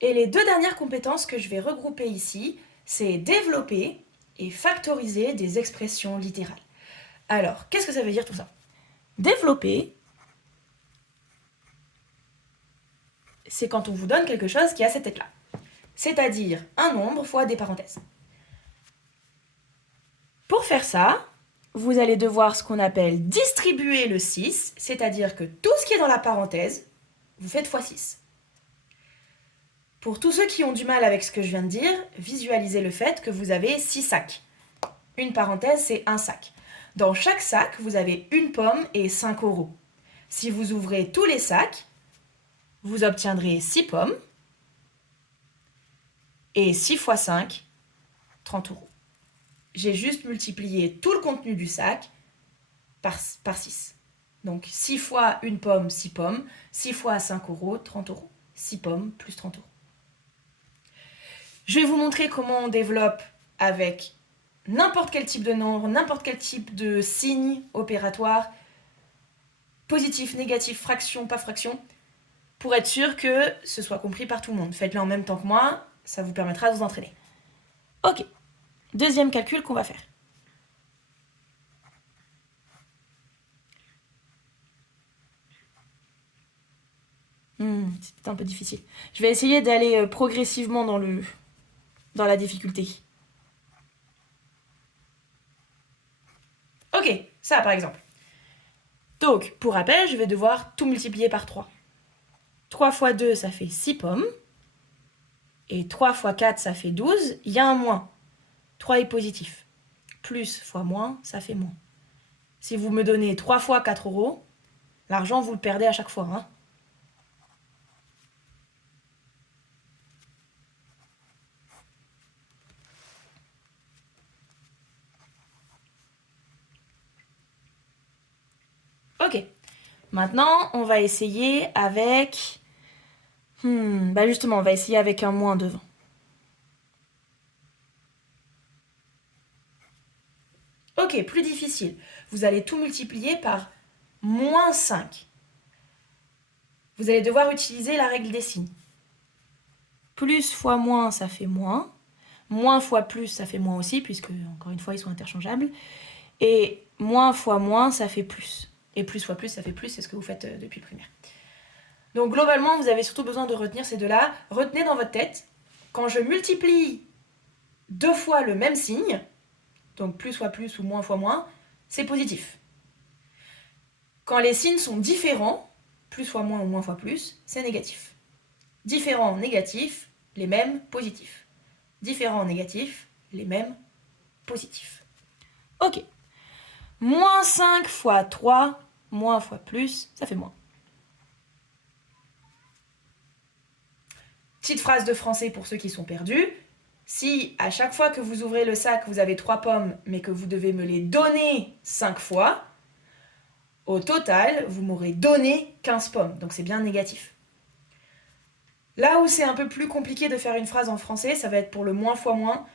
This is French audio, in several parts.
Et les deux dernières compétences que je vais regrouper ici, c'est développer et factoriser des expressions littérales. Alors, qu'est-ce que ça veut dire tout ça? Développer, c'est quand on vous donne quelque chose qui a cet éclat. C'est-à-dire un nombre fois des parenthèses. Pour faire ça, vous allez devoir ce qu'on appelle distribuer le 6, c'est-à-dire que tout ce qui est dans la parenthèse, vous faites x 6. Pour tous ceux qui ont du mal avec ce que je viens de dire, visualisez le fait que vous avez 6 sacs. Une parenthèse, c'est un sac. Dans chaque sac, vous avez une pomme et 5 euros. Si vous ouvrez tous les sacs, vous obtiendrez 6 pommes et 6 x 5, 30 euros. J'ai juste multiplié tout le contenu du sac par 6. Donc 6 fois une pomme, 6 pommes, 6 fois 5 euros, 30 euros. 6 pommes plus 30 euros. Je vais vous montrer comment on développe avec n'importe quel type de nombre, n'importe quel type de signe opératoire, positif, négatif, fraction, pas fraction, pour être sûr que ce soit compris par tout le monde. Faites-le en même temps que moi, ça vous permettra de vous entraîner. Ok, deuxième calcul qu'on va faire. C'est un peu difficile. Je vais essayer d'aller progressivement dans la difficulté. Ok, ça par exemple. Donc, pour rappel, je vais devoir tout multiplier par 3. 3 fois 2, ça fait 6 pommes. Et 3 fois 4, ça fait 12. Il y a un moins. 3 est positif. Plus fois moins, ça fait moins. Si vous me donnez 3 fois 4 euros, l'argent, vous le perdez à chaque fois. Hein. Ok. Maintenant, on va essayer avec... justement, on va essayer avec un moins devant. Ok, plus difficile. Vous allez tout multiplier par moins 5. Vous allez devoir utiliser la règle des signes. Plus fois moins, ça fait moins. Moins fois plus, ça fait moins aussi, puisque, encore une fois, ils sont interchangeables. Et moins fois moins, ça fait plus. Et plus fois plus, ça fait plus, c'est ce que vous faites depuis le primaire. Donc globalement, vous avez surtout besoin de retenir ces deux-là. Retenez dans votre tête, quand je multiplie 2 fois le même signe, donc plus fois plus ou moins fois moins, c'est positif. Quand les signes sont différents, plus fois moins ou moins fois plus, c'est négatif. Différents, négatifs, les mêmes, positifs. Différents, négatifs, les mêmes, positifs. Ok. Moins 5 fois 3, moins fois plus, ça fait moins. Petite phrase de français pour ceux qui sont perdus. Si à chaque fois que vous ouvrez le sac, vous avez 3 pommes, mais que vous devez me les donner 5 fois, au total, vous m'aurez donné 15 pommes. Donc c'est bien négatif. Là où c'est un peu plus compliqué de faire une phrase en français, ça va être pour le moins fois moins.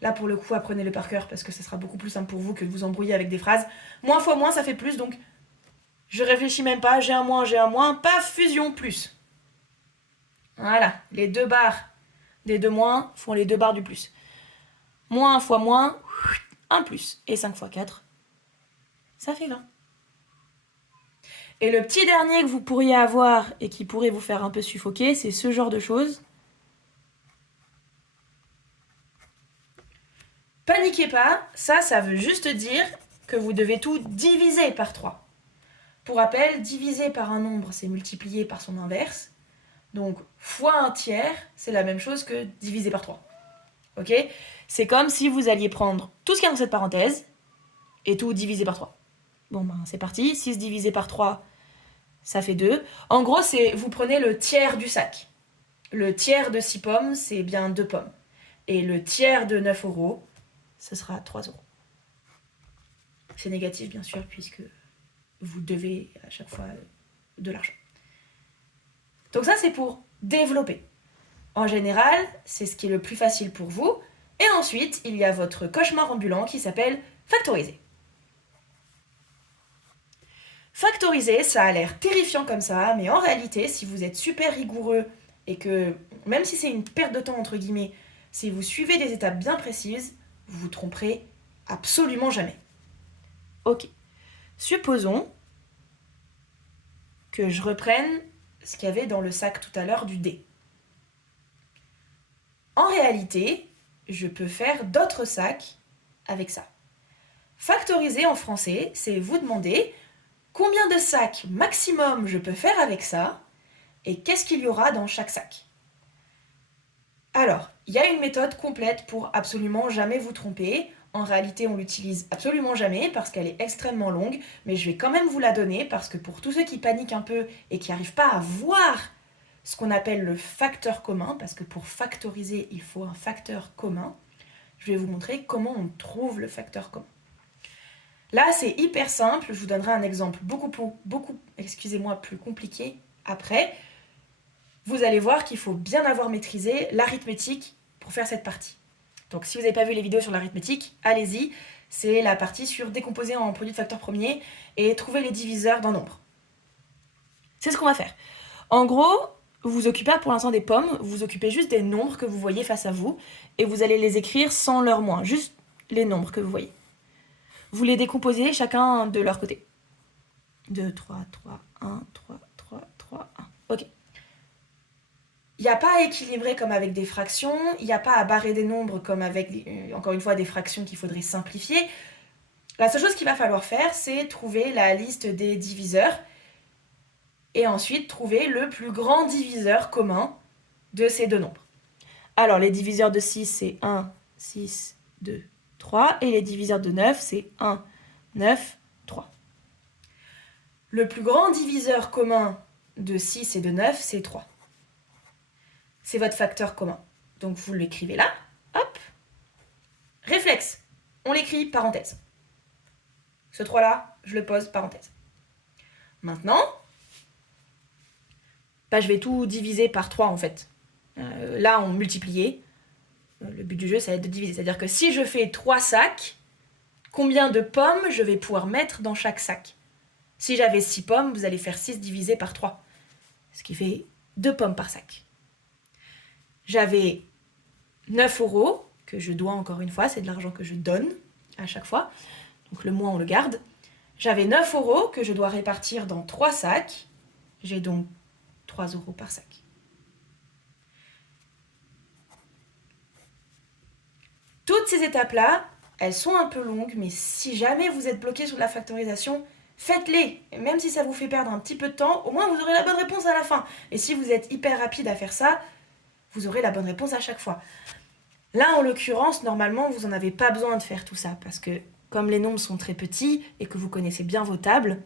Là, pour le coup, apprenez-le par cœur parce que ça sera beaucoup plus simple pour vous que de vous embrouiller avec des phrases. Moins fois moins, ça fait plus, donc je réfléchis même pas. J'ai un moins, paf, fusion, plus. Voilà, les 2 barres des 2 moins font les 2 barres du plus. Moins fois moins, 1 plus. Et 5 fois 4, ça fait 20. Et le petit dernier que vous pourriez avoir et qui pourrait vous faire un peu suffoquer, c'est ce genre de choses. Paniquez pas, ça veut juste dire que vous devez tout diviser par 3. Pour rappel, diviser par un nombre, c'est multiplier par son inverse. Donc, fois un tiers, c'est la même chose que diviser par 3. Ok? C'est comme si vous alliez prendre tout ce qu'il y a dans cette parenthèse et tout diviser par 3. Bon, c'est parti. 6 divisé par 3, ça fait 2. En gros, vous prenez le tiers du sac. Le tiers de 6 pommes, c'est bien 2 pommes. Et le tiers de 9 euros, ce sera 3 euros. C'est négatif, bien sûr, puisque vous devez à chaque fois de l'argent. Donc ça, c'est pour développer. En général, c'est ce qui est le plus facile pour vous. Et ensuite, il y a votre cauchemar ambulant qui s'appelle factoriser. Factoriser, ça a l'air terrifiant comme ça, mais en réalité, si vous êtes super rigoureux et que même si c'est une perte de temps entre guillemets, si vous suivez des étapes bien précises, vous vous tromperez absolument jamais. Ok. Supposons que je reprenne ce qu'il y avait dans le sac tout à l'heure du dé. En réalité, je peux faire d'autres sacs avec ça. Factoriser en français, c'est vous demander combien de sacs maximum je peux faire avec ça et qu'est-ce qu'il y aura dans chaque sac. Alors, il y a une méthode complète pour absolument jamais vous tromper. En réalité, on l'utilise absolument jamais parce qu'elle est extrêmement longue, mais je vais quand même vous la donner parce que pour tous ceux qui paniquent un peu et qui n'arrivent pas à voir ce qu'on appelle le facteur commun, parce que pour factoriser, il faut un facteur commun, je vais vous montrer comment on trouve le facteur commun. Là, c'est hyper simple, je vous donnerai un exemple beaucoup plus compliqué après. Vous allez voir qu'il faut bien avoir maîtrisé l'arithmétique pour faire cette partie. Donc si vous n'avez pas vu les vidéos sur l'arithmétique, allez-y. C'est la partie sur décomposer en produit de facteurs premiers et trouver les diviseurs d'un nombre. C'est ce qu'on va faire. En gros, vous vous occupez pas pour l'instant des pommes, vous vous occupez juste des nombres que vous voyez face à vous et vous allez les écrire sans leur moins, juste les nombres que vous voyez. Vous les décomposez chacun de leur côté. 2, 3, 3, 1, 3, 3, 3, 1. Ok. Il n'y a pas à équilibrer comme avec des fractions, il n'y a pas à barrer des nombres comme avec, encore une fois, des fractions qu'il faudrait simplifier. La seule chose qu'il va falloir faire, c'est trouver la liste des diviseurs et ensuite trouver le plus grand diviseur commun de ces deux nombres. Alors, les diviseurs de 6, c'est 1, 6, 2, 3. Et les diviseurs de 9, c'est 1, 9, 3. Le plus grand diviseur commun de 6 et de 9, c'est 3. C'est votre facteur commun. Donc vous l'écrivez là, hop. Réflexe, on l'écrit parenthèse. Ce 3-là, je le pose parenthèse. Maintenant, je vais tout diviser par 3 en fait. Là, on multipliait. Le but du jeu, ça va être de diviser. C'est-à-dire que si je fais 3 sacs, combien de pommes je vais pouvoir mettre dans chaque sac? Si j'avais 6 pommes, vous allez faire 6 divisé par 3. Ce qui fait 2 pommes par sac. J'avais 9 € que je dois encore une fois, c'est de l'argent que je donne à chaque fois. Donc le mois, on le garde. J'avais 9 € que je dois répartir dans 3 sacs. J'ai donc 3 € par sac. Toutes ces étapes-là, elles sont un peu longues, mais si jamais vous êtes bloqué sur la factorisation, faites-les. Et même si ça vous fait perdre un petit peu de temps, au moins vous aurez la bonne réponse à la fin. Et si vous êtes hyper rapide à faire ça, vous aurez la bonne réponse à chaque fois. Là, en l'occurrence, normalement, vous n'en avez pas besoin de faire tout ça, parce que comme les nombres sont très petits et que vous connaissez bien vos tables,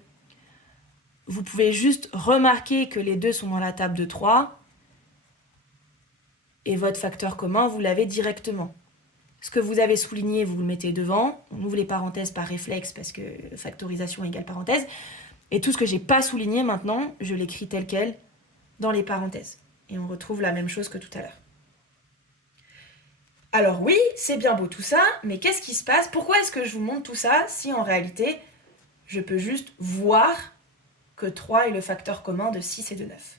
vous pouvez juste remarquer que les deux sont dans la table de 3, et votre facteur commun, vous l'avez directement. Ce que vous avez souligné, vous le mettez devant. On ouvre les parenthèses par réflexe, parce que factorisation égale parenthèse. Et tout ce que j'ai pas souligné maintenant, je l'écris tel quel dans les parenthèses. Et on retrouve la même chose que tout à l'heure. Alors oui, c'est bien beau tout ça, mais qu'est-ce qui se passe? Pourquoi est-ce que je vous montre tout ça si en réalité, je peux juste voir que 3 est le facteur commun de 6 et de 9?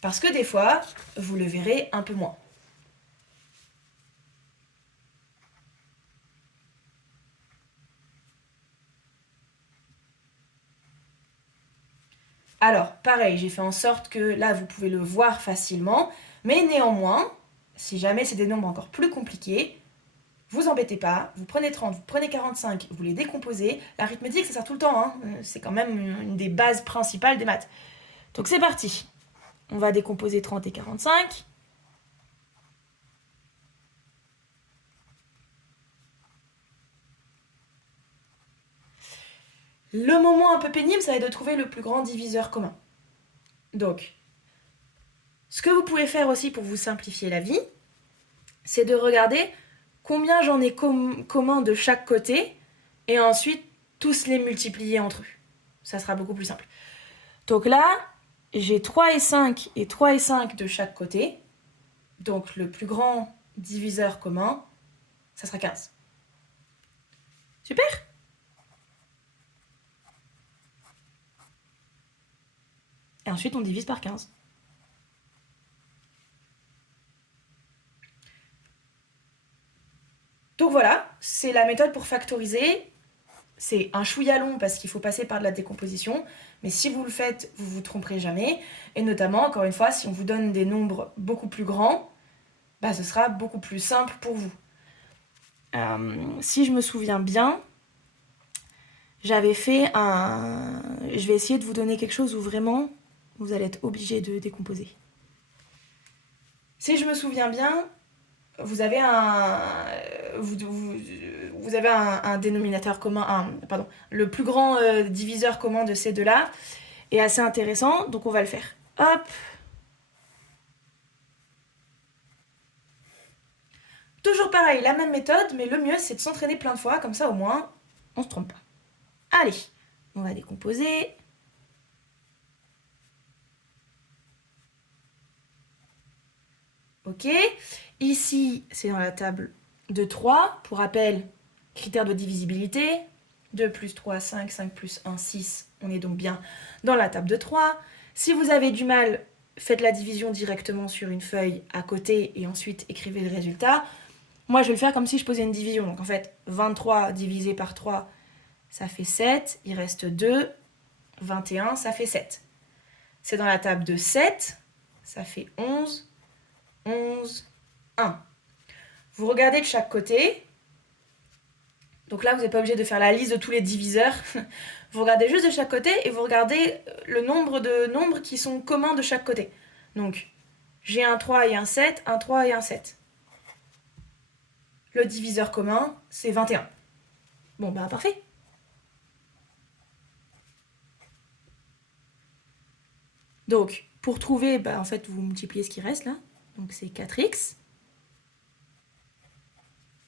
Parce que des fois, vous le verrez un peu moins. Alors, pareil, j'ai fait en sorte que là, vous pouvez le voir facilement, mais néanmoins, si jamais c'est des nombres encore plus compliqués, vous embêtez pas, vous prenez 30, vous prenez 45, vous les décomposez. L'arithmétique, ça sert tout le temps, hein. C'est quand même une des bases principales des maths. Donc c'est parti. On va décomposer 30 et 45. Le moment un peu pénible, ça va être de trouver le plus grand diviseur commun. Donc, ce que vous pouvez faire aussi pour vous simplifier la vie, c'est de regarder combien j'en ai commun de chaque côté et ensuite tous les multiplier entre eux. Ça sera beaucoup plus simple. Donc là, j'ai 3 et 5 et 3 et 5 de chaque côté. Donc le plus grand diviseur commun, ça sera 15. Super! Et ensuite, on divise par 15. Donc voilà, c'est la méthode pour factoriser. C'est un chouïa long parce qu'il faut passer par de la décomposition, mais si vous le faites, vous vous tromperez jamais. Et notamment, encore une fois, si on vous donne des nombres beaucoup plus grands, bah, ce sera beaucoup plus simple pour vous. Si je me souviens bien, j'avais fait un... Je vais essayer de vous donner quelque chose où vraiment vous allez être obligé de décomposer. Si je me souviens bien, vous avez un dénominateur commun, le plus grand diviseur commun de ces deux-là est assez intéressant, donc on va le faire. Hop. Toujours pareil, la même méthode, mais le mieux c'est de s'entraîner plein de fois, comme ça au moins on se trompe pas. Allez, on va décomposer. Ok, ici c'est dans la table de 3. Pour rappel, critère de divisibilité, 2 plus 3, 5, 5 plus 1, 6. On est donc bien dans la table de 3. Si vous avez du mal, faites la division directement sur une feuille à côté et ensuite écrivez le résultat. Moi, je vais le faire comme si je posais une division. Donc en fait, 23 divisé par 3, ça fait 7. Il reste 2. 21, ça fait 7. C'est dans la table de 7. Ça fait 11. 11, 1. Vous regardez de chaque côté. Donc là, vous n'êtes pas obligé de faire la liste de tous les diviseurs. Vous regardez juste de chaque côté et vous regardez le nombre de nombres qui sont communs de chaque côté. Donc, j'ai un 3 et un 7, un 3 et un 7. Le diviseur commun, c'est 21. Bon, bah parfait. Donc, pour trouver, bah, en fait, vous multipliez ce qui reste là. Donc, c'est 4x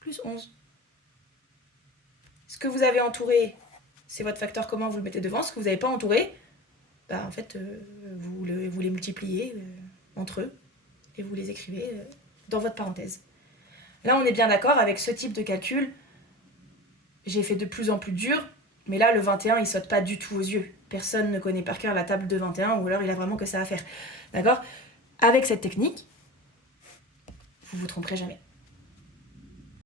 plus 11. Ce que vous avez entouré, c'est votre facteur commun, vous le mettez devant. Ce que vous n'avez pas entouré, bah, en fait, vous les multipliez entre eux et vous les écrivez dans votre parenthèse. Là, on est bien d'accord avec ce type de calcul. J'ai fait de plus en plus dur, mais là, le 21, il saute pas du tout aux yeux. Personne ne connaît par cœur la table de 21, ou alors il a vraiment que ça à faire. D'accord ? Avec cette technique, vous vous tromperez jamais.